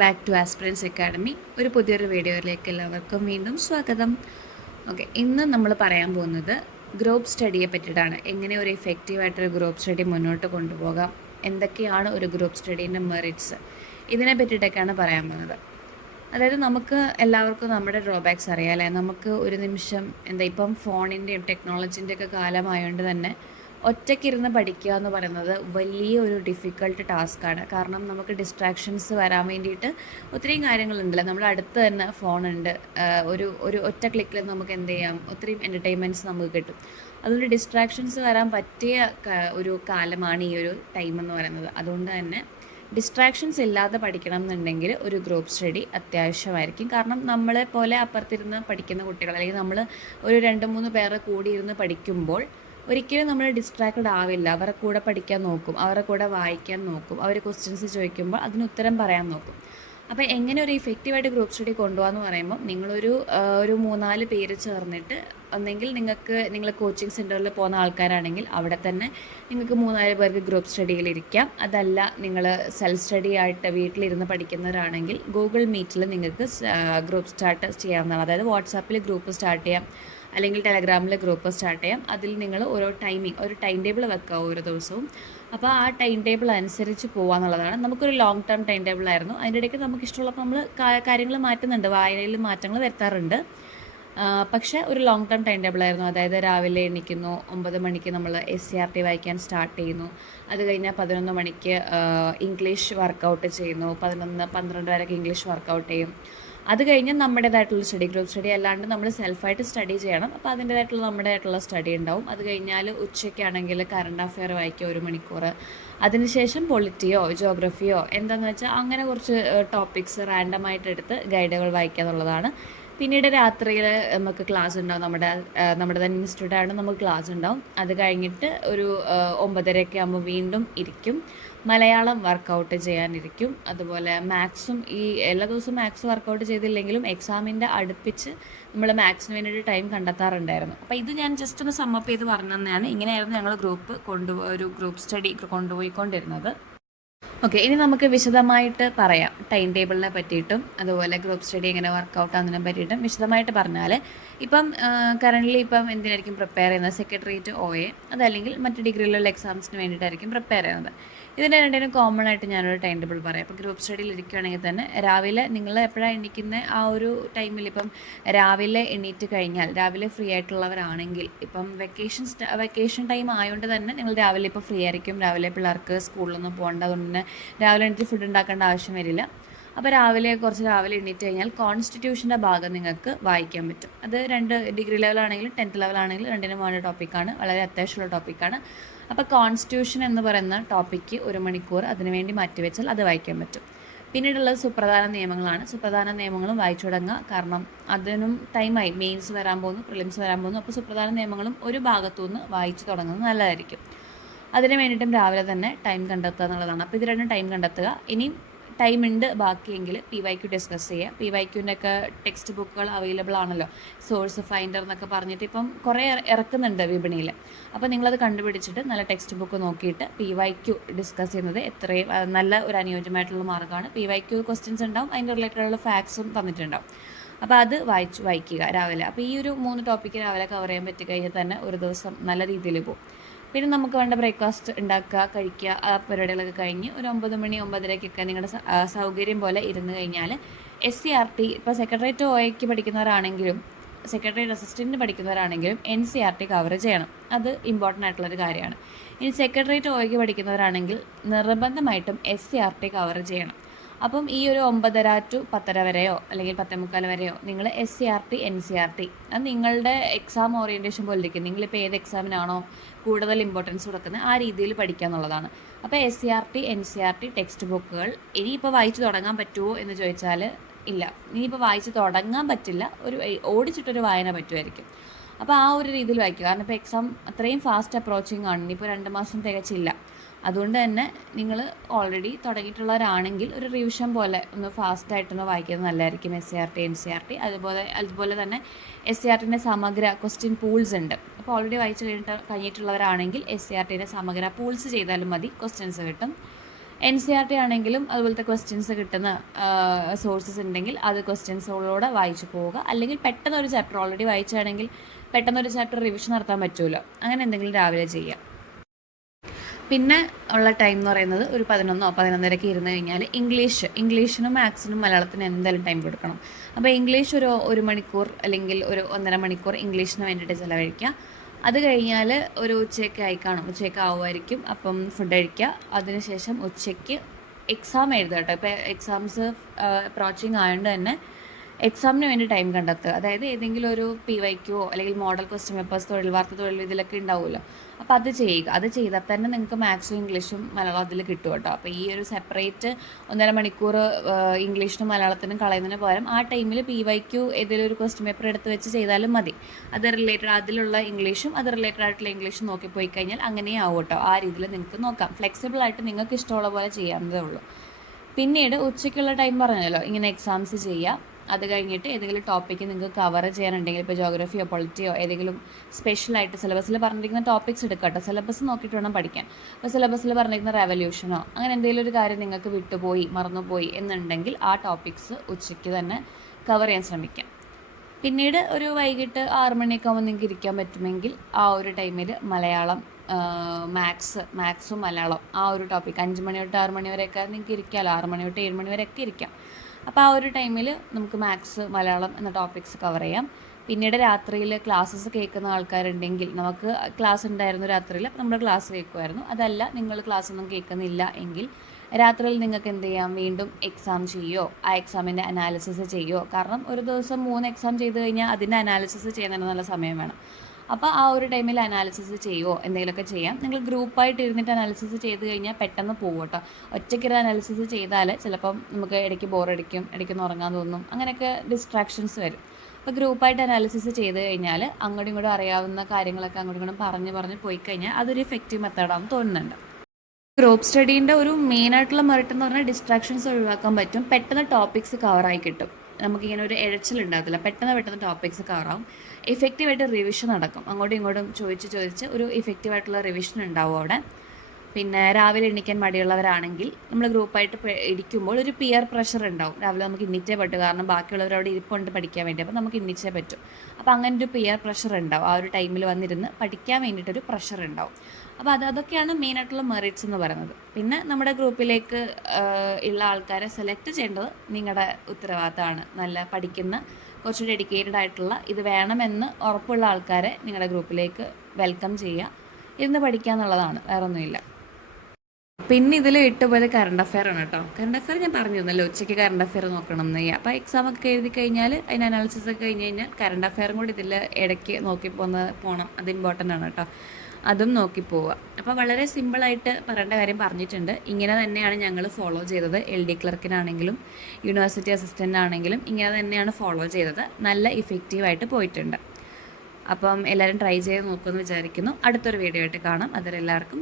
Back to aspirants academy. ഒരു പുതിയൊരു വീഡിയോയിലേക്ക് എല്ലാവർക്കും വീണ്ടും സ്വാഗതം. ഓക്കെ, ഇന്ന് നമ്മൾ പറയാൻ പോകുന്നത് ഗ്രൂപ്പ് സ്റ്റഡിയെ പറ്റിയിട്ടാണ്. എങ്ങനെ ഒരു ഇഫക്റ്റീവായിട്ടൊരു ഗ്രൂപ്പ് സ്റ്റഡി മുന്നോട്ട് കൊണ്ടുപോകാം, എന്തൊക്കെയാണ് ഒരു ഗ്രൂപ്പ് സ്റ്റഡീൻ്റെ മെറിറ്റ്സ്, ഇതിനെ പറ്റിയിട്ടൊക്കെയാണ് പറയാൻ പോകുന്നത്. അതായത് നമുക്ക് എല്ലാവർക്കും നമ്മുടെ ഡ്രോബാക്സ് അറിയാം അല്ലേ. നമുക്ക് ഒരു നിമിഷം ഇപ്പം ഫോണിൻ്റെയും ടെക്നോളജീൻ്റെയൊക്കെ കാലമായതുകൊണ്ട് തന്നെ ഒറ്റയ്ക്കിരുന്ന് പഠിക്കുക എന്ന് പറയുന്നത് വലിയൊരു ഡിഫിക്കൾട്ട് ടാസ്ക്കാണ്. കാരണം നമുക്ക് ഡിസ്ട്രാക്ഷൻസ് വരാൻ വേണ്ടിയിട്ട് ഒത്തിരി കാര്യങ്ങളുണ്ടല്ലോ. നമ്മുടെ അടുത്ത് തന്നെ ഫോണുണ്ട്. ഒരു ഒരു ഒറ്റ ക്ലിക്കിൽ നമുക്ക് എന്ത് ചെയ്യാം, ഒത്തിരി എൻ്റർടൈൻമെൻറ്റ്സ് നമുക്ക് കിട്ടും. അതുകൊണ്ട് ഡിസ്ട്രാക്ഷൻസ് വരാൻ പറ്റിയ ഒരു കാലമാണ് ഈ ഒരു ടൈം എന്ന് പറയുന്നത്. അതുകൊണ്ട് തന്നെ ഡിസ്ട്രാക്ഷൻസ് ഇല്ലാതെ പഠിക്കണം എന്നുണ്ടെങ്കിൽ ഒരു ഗ്രൂപ്പ് സ്റ്റഡി അത്യാവശ്യമായിരിക്കും. കാരണം നമ്മളെ പോലെ അപ്പുറത്തിരുന്ന് പഠിക്കുന്ന കുട്ടികൾ, അല്ലെങ്കിൽ നമ്മൾ ഒരു 2-3 പേരെ കൂടിയിരുന്ന് പഠിക്കുമ്പോൾ ഒരിക്കലും നമ്മൾ ഡിസ്ട്രാക്റ്റഡ് ആവില്ല. അവരുടെ കൂടെ പഠിക്കാൻ നോക്കും, അവരുടെ കൂടെ വായിക്കാൻ നോക്കും, അവർ ക്വസ്റ്റ്യൻസ് ചോദിക്കുമ്പോൾ അതിന് ഉത്തരം പറയാൻ നോക്കും. അപ്പോൾ എങ്ങനെ ഒരു ഇഫക്റ്റീവായിട്ട് ഗ്രൂപ്പ് സ്റ്റഡി കൊണ്ടുപോകാമെന്ന് പറയുമ്പോൾ നിങ്ങളൊരു 3-4 പേര് ചേർന്നിട്ട്, ഒന്നെങ്കിൽ നിങ്ങൾ കോച്ചിങ് സെൻറ്ററിൽ പോകുന്ന ആൾക്കാരാണെങ്കിൽ അവിടെ തന്നെ നിങ്ങൾക്ക് 3-4 പേർക്ക് ഗ്രൂപ്പ് സ്റ്റഡിയിലിരിക്കാം. അതല്ല നിങ്ങൾ സെൽഫ് സ്റ്റഡി ആയിട്ട് വീട്ടിലിരുന്ന് പഠിക്കുന്നവരാണെങ്കിൽ ഗൂഗിൾ മീറ്റിൽ നിങ്ങൾക്ക് ഗ്രൂപ്പ് സ്റ്റാർട്ട് ചെയ്യാവുന്നതാണ്. അതായത് വാട്സാപ്പിൽ ഗ്രൂപ്പ് സ്റ്റാർട്ട് ചെയ്യാം, അല്ലെങ്കിൽ ടെലഗ്രാമിൽ ഗ്രൂപ്പ് സ്റ്റാർട്ട് ചെയ്യാം. അതിൽ നിങ്ങൾ ഒരു ടൈം ടേബിൾ വെക്കുക ഓരോ ദിവസവും. അപ്പോൾ ആ ടൈം ടേബിൾ അനുസരിച്ച് പോകാമെന്നുള്ളതാണ്. നമുക്കൊരു ലോങ് ടേം ടൈം ടേബിൾ ആയിരുന്നു. അതിൻ്റെ ഇടയ്ക്ക് നമുക്ക് ഇഷ്ടമുള്ളപ്പോൾ നമ്മൾ കാര്യങ്ങൾ മാറ്റുന്നുണ്ട്, വായനയിൽ മാറ്റങ്ങൾ വരുത്താറുണ്ട്. പക്ഷേ ഒരു ലോങ് ടേം ടൈം ടേബിൾ ആയിരുന്നു. അതായത് രാവിലെ എണീക്കുന്നു, 9 മണിക്ക് നമ്മൾ SCERT വായിക്കാൻ സ്റ്റാർട്ട് ചെയ്യുന്നു. അത് കഴിഞ്ഞാൽ 11 മണിക്ക് ഇംഗ്ലീഷ് വർക്കൗട്ട് ചെയ്യുന്നു. 11-12 വരെയൊക്കെ ഇംഗ്ലീഷ് വർക്കൗട്ട് ചെയ്യും. അത് കഴിഞ്ഞ് നമ്മുടേതായിട്ടുള്ള സ്റ്റഡി, ഗ്രൂപ്പ് സ്റ്റഡി അല്ലാണ്ട് നമ്മൾ സെൽഫായിട്ട് സ്റ്റഡി ചെയ്യണം. അപ്പോൾ അതിൻ്റേതായിട്ടുള്ള നമ്മുടേതായിട്ടുള്ള സ്റ്റഡി ഉണ്ടാവും. അത് കഴിഞ്ഞാൽ ഉച്ചയ്ക്കാണെങ്കിൽ കറണ്ട് അഫെയർ വായിക്കുക 1 മണിക്കൂർ. അതിനുശേഷം പൊളിറ്റിയോ ജോഗ്രഫിയോ എന്താണെന്ന് വെച്ചാൽ അങ്ങനെ കുറച്ച് ടോപ്പിക്സ് റാൻഡമായിട്ട് എടുത്ത് ഗൈഡുകൾ വായിക്കുക എന്നുള്ളതാണ്. പിന്നീട് രാത്രിയിൽ നമുക്ക് ക്ലാസ് ഉണ്ടാവും. നമ്മുടെ തന്നെ ഇൻസ്റ്റിറ്റ്യൂട്ടാണ്, നമുക്ക് ക്ലാസ് ഉണ്ടാവും. അത് കഴിഞ്ഞിട്ട് ഒരു 9:30 ആകുമ്പോൾ വീണ്ടും ഇരിക്കും, മലയാളം വർക്കൗട്ട് ചെയ്യാനിരിക്കും. അതുപോലെ മാത്സും, ഈ എല്ലാ ദിവസവും മാത്സ് വർക്കൗട്ട് ചെയ്തില്ലെങ്കിലും എക്സാമിൻ്റെ അടുപ്പിച്ച് നമ്മൾ മാത്സിന് വേണ്ടിയിട്ട് ടൈം കണ്ടെത്താറുണ്ടായിരുന്നു. അപ്പോൾ ഇത് ഞാൻ ജസ്റ്റ് ഒന്ന് സമ്മപ്പ് ചെയ്ത് പറഞ്ഞു തന്നെയാണ്. ഇങ്ങനെയായിരുന്നു ഞങ്ങൾ ഒരു ഗ്രൂപ്പ് സ്റ്റഡി കൊണ്ടുപോയിക്കൊണ്ടിരുന്നത്. ഓക്കെ, ഇനി നമുക്ക് വിശദമായിട്ട് പറയാം ടൈം ടേബിളിനെ പറ്റിയിട്ടും അതുപോലെ ഗ്രൂപ്പ് സ്റ്റഡി എങ്ങനെ വർക്കൗട്ട് ആകുന്നതിനെ പറ്റിയിട്ടും വിശദമായിട്ട് പറഞ്ഞാൽ, ഇപ്പം കറൻ്റ്ലി എന്തിനായിരിക്കും പ്രിപ്പയർ ചെയ്യുന്നത്, സെക്രട്ടേറിയറ്റ് OA അതല്ലെങ്കിൽ മറ്റ് ഡിഗ്രിയിലുള്ള എക്സാംസിന് വേണ്ടിയിട്ടായിരിക്കും പ്രിപ്പയർ ചെയ്യുന്നത്. ഇതിൻ്റെ രണ്ടിനും കോമൺ ആയിട്ട് ഞാനൊരു ടൈം ടേബിൾ പറയാം. ഇപ്പോൾ ഗ്രൂപ്പ് സ്റ്റഡിയിൽ ഇരിക്കുകയാണെങ്കിൽ തന്നെ രാവിലെ നിങ്ങൾ എപ്പോഴാണ് എണീക്കുന്ന ആ ഒരു ടൈമിൽ, ഇപ്പം രാവിലെ എണീറ്റ് കഴിഞ്ഞാൽ, രാവിലെ ഫ്രീ ആയിട്ടുള്ളവരാണെങ്കിൽ, ഇപ്പം വെക്കേഷൻ ടൈം ആയതുകൊണ്ട് തന്നെ നിങ്ങൾ രാവിലെ ഇപ്പോൾ ഫ്രീ ആയിരിക്കും. രാവിലെ പിള്ളേർക്ക് സ്കൂളിലൊന്നും പോകേണ്ട, അതുകൊണ്ട് തന്നെ രാവിലെ എണീറ്റ് ഫുഡ് ഉണ്ടാക്കേണ്ട ആവശ്യം വരില്ല. അപ്പോൾ രാവിലെ എണീറ്റ് കഴിഞ്ഞാൽ കോൺസ്റ്റിറ്റ്യൂഷൻ്റെ ഭാഗം നിങ്ങൾക്ക് വായിക്കാൻ പറ്റും. അത് 2 ഡിഗ്രി ലെവലാണെങ്കിലും 10th ലെവലാണെങ്കിലും രണ്ടിനും വേണ്ട ടോപ്പിക്കാണ്, വളരെ അത്യാവശ്യമുള്ള ടോപ്പിക്കാണ്. അപ്പോൾ കോൺസ്റ്റിറ്റ്യൂഷൻ എന്ന് പറയുന്ന ടോപ്പിക്ക് 1 മണിക്കൂർ അതിനുവേണ്ടി മാറ്റിവെച്ചാൽ അത് വായിക്കാൻ പറ്റും. പിന്നീടുള്ളത് സുപ്രധാന നിയമങ്ങളാണ്. സുപ്രധാന നിയമങ്ങളും വായിച്ചു തുടങ്ങുക, കാരണം അതിനും ടൈമായി. മെയിൻസ് വരാൻ പോകുന്നു, പ്രിലിംസ് വരാൻ പോകുന്നു. അപ്പോൾ സുപ്രധാന നിയമങ്ങളും ഒരു ഭാഗത്തുനിന്ന് വായിച്ചു തുടങ്ങുന്നത് നല്ലതായിരിക്കും. അതിന് വേണ്ടിയിട്ടും രാവിലെ തന്നെ ടൈം കണ്ടെത്തുക എന്നുള്ളതാണ്. അപ്പോൾ ഇത് രണ്ടും ടൈം കണ്ടെത്തുക. ഇനിയും ടൈം ഉണ്ട് ബാക്കിയെങ്കിൽ PYQ ഡിസ്കസ് ചെയ്യുക. PYQൻ്റെ ഒക്കെ ടെക്സ്റ്റ് ബുക്കുകൾ അവൈലബിൾ ആണല്ലോ, സോഴ്സ് ഫൈൻഡർ എന്നൊക്കെ പറഞ്ഞിട്ട് ഇപ്പം കുറേ ഇറക്കുന്നുണ്ട് വിപണിയിൽ. അപ്പോൾ നിങ്ങളത് കണ്ടുപിടിച്ചിട്ട് നല്ല ടെക്സ്റ്റ് ബുക്ക് നോക്കിയിട്ട് PYQ ഡിസ്കസ് ചെയ്യുന്നത് എത്രയും നല്ല ഒരു അനുയോജ്യമായിട്ടുള്ള മാർഗ്ഗമാണ്. PYQ ക്വസ്റ്റ്യൻസ് ഉണ്ടാവും, അതിൻ്റെ റിലേറ്റഡുള്ള ഫാക്ട്സും തന്നിട്ടുണ്ടാവും. അപ്പോൾ അത് വായിക്കുക രാവിലെ. അപ്പോൾ ഈ ഒരു 3 ടോപ്പിക്ക് രാവിലെ കവർ ചെയ്യാൻ പറ്റിക്കഴിഞ്ഞാൽ തന്നെ ഒരു ദിവസം നല്ല രീതിയിൽ പോകും. പിന്നെ നമുക്ക് വേണ്ട ബ്രേക്ക്ഫാസ്റ്റ് ഉണ്ടാക്കുക, കഴിക്കുക, ആ പരിപാടികളൊക്കെ കഴിഞ്ഞ് ഒരു 9 മണി 9:30 നിങ്ങളുടെ സൗകര്യം പോലെ ഇരുന്ന് കഴിഞ്ഞാൽ SCERT, ഇപ്പോൾ സെക്രട്ടേറിയറ്റ് OAക്ക് പഠിക്കുന്നവരാണെങ്കിലും സെക്രട്ടേറിയറ്റ് അസിസ്റ്റൻറ്റിന് പഠിക്കുന്നവരാണെങ്കിലും NCERT കവർ ചെയ്യണം. അത് ഇമ്പോർട്ടൻ്റ് ആയിട്ടുള്ളൊരു കാര്യമാണ്. ഇനി സെക്രട്ടേറിയറ്റ് OAക്ക് പഠിക്കുന്നവരാണെങ്കിൽ നിർബന്ധമായിട്ടും SCERT കവർ ചെയ്യണം. അപ്പം ഈ ഒരു 9:30 to 10:30 വരെയോ അല്ലെങ്കിൽ 10:45 വരെയോ നിങ്ങൾ SCERT NCERT, അത് നിങ്ങളുടെ എക്സാം ഓറിയൻറ്റേഷൻ പോലെ ഇരിക്കും. നിങ്ങളിപ്പോൾ ഏത് എക്സാമിനാണോ കൂടുതൽ ഇമ്പോർട്ടൻസ് കൊടുക്കുന്നത് ആ രീതിയിൽ പഠിക്കുക എന്നുള്ളതാണ്. അപ്പോൾ SCERT NCERT ടെക്സ്റ്റ് ബുക്കുകൾ ഇനിയിപ്പോൾ വായിച്ച് തുടങ്ങാൻ പറ്റുമോ എന്ന് ചോദിച്ചാൽ ഇല്ല. ഇനിയിപ്പോൾ വായിച്ച് തുടങ്ങാൻ പറ്റില്ല, ഒരു ഓടിച്ചിട്ടൊരു വായന പറ്റുമായിരിക്കും. അപ്പോൾ ആ ഒരു രീതിയിൽ വായിക്കുക. കാരണം ഇപ്പോൾ എക്സാം അത്രയും ഫാസ്റ്റ് അപ്രോച്ചിങ് ആണ്. ഇനിയിപ്പോൾ 2 മാസം തികച്ചില്ല. അതുകൊണ്ട് തന്നെ നിങ്ങൾ ഓൾറെഡി തുടങ്ങിയിട്ടുള്ളവരാണെങ്കിൽ ഒരു റിവിഷൻ പോലെ ഒന്ന് ഫാസ്റ്റായിട്ടൊന്ന് വായിക്കുന്നത് നല്ലതായിരിക്കും. SCERT NCERT അതുപോലെ തന്നെ SCERTൻ്റെ സമഗ്ര ക്വസ്റ്റ്യൻ പൂൾസ് ഉണ്ട്. അപ്പോൾ ഓൾറെഡി വായിച്ച് കഴിഞ്ഞിട്ടുള്ളവരാണെങ്കിൽ SCERTൻ്റെ സമഗ്ര പൂൾസ് ചെയ്താലും മതി, ക്വസ്റ്റ്യൻസ് കിട്ടും. NCERT ആണെങ്കിലും അതുപോലത്തെ ക്വസ്റ്റ്യൻസ് കിട്ടുന്ന സോഴ്സസ് ഉണ്ടെങ്കിൽ അത് ക്വസ്റ്റ്യൻസുകളോടെ വായിച്ചു പോവുക. അല്ലെങ്കിൽ പെട്ടെന്ന് ഒരു ചാപ്റ്റർ ഓൾറെഡി വായിച്ചാണെങ്കിൽ പെട്ടെന്നൊരു ചാപ്റ്റർ റിവിഷൻ നടത്താൻ പറ്റുമല്ലോ, അങ്ങനെ എന്തെങ്കിലും രാവിലെ ചെയ്യാം. പിന്നെ ഉള്ള ടൈം എന്ന് പറയുന്നത് ഒരു 11-11:30 ഇരുന്ന് കഴിഞ്ഞാൽ ഇംഗ്ലീഷിനും മാത്സിനും മലയാളത്തിനും എന്തായാലും ടൈം കൊടുക്കണം. അപ്പോൾ ഇംഗ്ലീഷ് ഒരു മണിക്കൂർ അല്ലെങ്കിൽ ഒരു 1.5 മണിക്കൂർ ഇംഗ്ലീഷിന് വേണ്ടിയിട്ട് ചിലവഴിക്കുക. അത് കഴിഞ്ഞാൽ ഒരു ഉച്ചയൊക്കെ ആയി കാണും, ഉച്ചയൊക്കെ ആവുമായിരിക്കും. അപ്പം ഫുഡ് കഴിക്കുക. അതിനുശേഷം ഉച്ചയ്ക്ക് എക്സാം എഴുതുക കേട്ടോ. ഇപ്പോൾ എക്സാംസ് അപ്രോച്ചിങ് ആയതുകൊണ്ട് തന്നെ എക്സാമിന് വേണ്ടി ടൈം കണ്ടെത്തുക. അതായത് ഏതെങ്കിലും ഒരു PYQ അല്ലെങ്കിൽ മോഡൽ ക്വസ്റ്റ്യൻ പേപ്പേഴ്സ്, തൊഴിൽ വാർത്ത, തൊഴിൽ ഇതിലൊക്കെ ഉണ്ടാവുമല്ലോ. അപ്പോൾ അത് ചെയ്യുക. അത് ചെയ്താൽ തന്നെ നിങ്ങൾക്ക് മാത്സും ഇംഗ്ലീഷും മലയാളം അതിൽ കിട്ടും കേട്ടോ. അപ്പോൾ ഈ ഒരു സെപ്പറേറ്റ് 1.5 മണിക്കൂർ ഇംഗ്ലീഷിനും മലയാളത്തിനും കളയുന്നതിന് പകരം ആ ടൈമിൽ PYQ ഏതെങ്കിലും ഒരു ക്വസ്റ്റ്യൻ പേപ്പർ എടുത്ത് വെച്ച് ചെയ്താലും മതി. അത് റിലേറ്റഡ് അതിലുള്ള ഇംഗ്ലീഷും അത് റിലേറ്റഡ് ആയിട്ടുള്ള ഇംഗ്ലീഷും നോക്കിപ്പോയി കഴിഞ്ഞാൽ അങ്ങനെ ആവും കേട്ടോ. ആ രീതിയിൽ നിങ്ങൾക്ക് നോക്കാം. ഫ്ലെക്സിബിളായിട്ട് നിങ്ങൾക്ക് ഇഷ്ടമുള്ള പോലെ ചെയ്യാവുന്നതേ ഉള്ളൂ. പിന്നീട് ഉച്ചയ്ക്കുള്ള ടൈം പറഞ്ഞല്ലോ, ഇങ്ങനെ എക്സാംസ് ചെയ്യുക. അത് കഴിഞ്ഞിട്ട് ഏതെങ്കിലും ടോപ്പിക്ക് നിങ്ങൾക്ക് കവർ ചെയ്യാനുണ്ടെങ്കിൽ, ഇപ്പോൾ ജോഗ്രഫിയോ പൊളിറ്റിയോ ഏതെങ്കിലും സ്പെഷ്യലായിട്ട് സിലബസിൽ പറഞ്ഞിരിക്കുന്ന ടോപ്പിക്സ് എടുക്കുക കേട്ടോ. സിലബസ് നോക്കിയിട്ട് വേണം പഠിക്കാൻ. അപ്പോൾ സിലബസിൽ പറഞ്ഞിരിക്കുന്ന റെവല്യൂഷനോ അങ്ങനെ എന്തെങ്കിലും ഒരു കാര്യം നിങ്ങൾക്ക് വിട്ടുപോയി മറന്നുപോയി എന്നുണ്ടെങ്കിൽ ആ ടോപ്പിക്സ് ഉച്ചയ്ക്ക് തന്നെ കവർ ചെയ്യാൻ ശ്രമിക്കാം. പിന്നീട് ഒരു വൈകിട്ട് 6 മണിയൊക്കെ ആകുമ്പോൾ നിങ്ങൾക്ക് ഇരിക്കാൻ പറ്റുമെങ്കിൽ ആ ഒരു ടൈമിൽ മലയാളം, മാത്സും മലയാളം ആ ഒരു ടോപ്പിക് 5 മണി തൊട്ട് 6 മണി വരെയൊക്കെ നിങ്ങൾക്ക് ഇരിക്കാമല്ലോ. 6 മണി തൊട്ട് 7 മണി വരെയൊക്കെ ഇരിക്കാം. അപ്പോൾ ആ ഒരു ടൈമിൽ നമുക്ക് മാത്സ്, മലയാളം എന്ന ടോപ്പിക്സ് കവർ ചെയ്യാം. പിന്നീട് രാത്രിയിൽ ക്ലാസ്സസ് കേൾക്കുന്ന ആൾക്കാരുണ്ടെങ്കിൽ, നമുക്ക് ക്ലാസ് ഉണ്ടായിരുന്നു രാത്രിയിൽ, അപ്പോൾ നമ്മുടെ ക്ലാസ് കേൾക്കുമായിരുന്നു. അതല്ല നിങ്ങൾ ക്ലാസ് ഒന്നും കേൾക്കുന്നില്ല എങ്കിൽ രാത്രിയിൽ നിങ്ങൾക്ക് എന്ത് ചെയ്യാം, വീണ്ടും എക്സാം ചെയ്യുമോ, ആ എക്സാമിൻ്റെ അനാലിസിസ് ചെയ്യുമോ. കാരണം ഒരു ദിവസം 3 എക്സാം ചെയ്ത് കഴിഞ്ഞാൽ അതിൻ്റെ അനാലിസിസ് ചെയ്യുന്നതിന് നല്ല സമയം വേണം. അപ്പോൾ ആ ഒരു ടൈമിൽ അനാലിസിസ് ചെയ്യുമോ, എന്തെങ്കിലുമൊക്കെ ചെയ്യാം. നിങ്ങൾ ഗ്രൂപ്പായിട്ട് ഇരുന്നിട്ട് അനാലിസിസ് ചെയ്ത് കഴിഞ്ഞാൽ പെട്ടെന്ന് പോകും കേട്ടോ. ഒറ്റയ്ക്കൊരു അനാലിസിസ് ചെയ്താൽ ചിലപ്പം നമുക്ക് ഇടയ്ക്ക് ബോറടിക്കും, ഇടയ്ക്കൊന്ന് ഉറങ്ങാൻ തോന്നും, അങ്ങനെയൊക്കെ ഡിസ്ട്രാക്ഷൻസ് വരും. അപ്പോൾ ഗ്രൂപ്പായിട്ട് അനാലിസിസ് ചെയ്ത് കഴിഞ്ഞാൽ അങ്ങോട്ടും ഇങ്ങോട്ടും അറിയാവുന്ന കാര്യങ്ങളൊക്കെ അങ്ങോട്ടും ഇങ്ങോട്ടും പറഞ്ഞ് പോയി കഴിഞ്ഞാൽ അതൊരു ഇഫക്റ്റീവ് മെത്തേഡാണെന്ന് തോന്നുന്നുണ്ട്. ഗ്രൂപ്പ് സ്റ്റഡീൻ്റെ ഒരു മെയിനായിട്ടുള്ള മെറിറ്റ് എന്ന് പറഞ്ഞാൽ ഡിസ്ട്രാക്ഷൻസ് ഒഴിവാക്കാൻ പറ്റും. പെട്ടെന്ന് ടോപ്പിക്സ് കവറായി കിട്ടും. നമുക്കിങ്ങനെ ഒരു ഇഴച്ചിലുണ്ടാകത്തില്ല. പെട്ടെന്ന് ടോപ്പിക്സ് കവറാവും. ഇഫക്റ്റീവായിട്ട് റിവിഷൻ നടക്കും. അങ്ങോട്ടും ഇങ്ങോട്ടും ചോദിച്ച് ഒരു ഇഫക്റ്റീവായിട്ടുള്ള റിവിഷൻ ഉണ്ടാവും അവിടെ. പിന്നെ രാവിലെ എണീക്കാൻ മടിയുള്ളവരാണെങ്കിൽ നമ്മൾ ഗ്രൂപ്പായിട്ട് ഇരിക്കുമ്പോൾ ഒരു പിയർ പ്രഷർ ഉണ്ടാവും. രാവിലെ നമുക്ക് എണീറ്റേ പറ്റും, കാരണം ബാക്കിയുള്ളവർ അവിടെ ഇരിപ്പുണ്ട് പഠിക്കാൻ വേണ്ടി. അപ്പോൾ നമുക്ക് എണീച്ചേ പറ്റും. അപ്പോൾ അങ്ങനെ ഒരു പിയർ പ്രഷർ ഉണ്ടാവും. ആ ഒരു ടൈമിൽ വന്നിരുന്ന് പഠിക്കാൻ വേണ്ടിയിട്ടൊരു പ്രഷർ ഉണ്ടാവും. അപ്പോൾ അതൊക്കെയാണ് മെയിനായിട്ടുള്ള മെറിറ്റ്സ് എന്ന് പറയുന്നത്. പിന്നെ നമ്മുടെ ഗ്രൂപ്പിലേക്ക് ഉള്ള ആൾക്കാരെ സെലക്ട് ചെയ്യേണ്ടത് നിങ്ങളുടെ ഉത്തരവാദിത്തമാണ്. നല്ല പഠിക്കുന്ന, കുറച്ച് ഡെഡിക്കേറ്റഡ് ആയിട്ടുള്ള, ഇത് വേണമെന്ന് ഉറപ്പുള്ള ആൾക്കാരെ നിങ്ങളുടെ ഗ്രൂപ്പിലേക്ക് വെൽക്കം ചെയ്യുക. ഇരുന്ന് പഠിക്കുക എന്നുള്ളതാണ്, വേറൊന്നുമില്ല. പിന്നെ ഇതിൽ ഇട്ടുപോയത് കറണ്ട് അഫെയർ ആണ് കേട്ടോ. കറണ്ട് അഫെയർ ഞാൻ പറഞ്ഞു തന്നല്ലോ, ഉച്ചയ്ക്ക് കറണ്ട് അഫെയർ നോക്കണം എന്ന്. അപ്പോൾ എക്സാമൊക്കെ എഴുതി കഴിഞ്ഞാൽ അതിന് അനാലിസിസ് ഒക്കെ കഴിഞ്ഞ് കഴിഞ്ഞാൽ കറണ്ട് അഫെയറും കൂടി ഇതിൽ ഇടയ്ക്ക് പോകണം. അത് ഇമ്പോർട്ടൻ്റ് ആണ് കേട്ടോ. അതും നോക്കി പോവുക. അപ്പോൾ വളരെ സിമ്പിളായിട്ട് പറയേണ്ട കാര്യം പറഞ്ഞിട്ടുണ്ട്. ഇങ്ങനെ തന്നെയാണ് ഞങ്ങൾ ഫോളോ ചെയ്തത്. LD ക്ലർക്കിനാണെങ്കിലും യൂണിവേഴ്സിറ്റി അസിസ്റ്റൻ്റ് ആണെങ്കിലും ഇങ്ങനെ തന്നെയാണ് ഫോളോ ചെയ്തത്. നല്ല ഇഫക്റ്റീവായിട്ട് പോയിട്ടുണ്ട്. അപ്പം എല്ലാവരും ട്രൈ ചെയ്ത് നോക്കുമെന്ന് വിചാരിക്കുന്നു. അടുത്തൊരു വീഡിയോ ആയിട്ട് കാണാം. അതുവരെ എല്ലാവർക്കും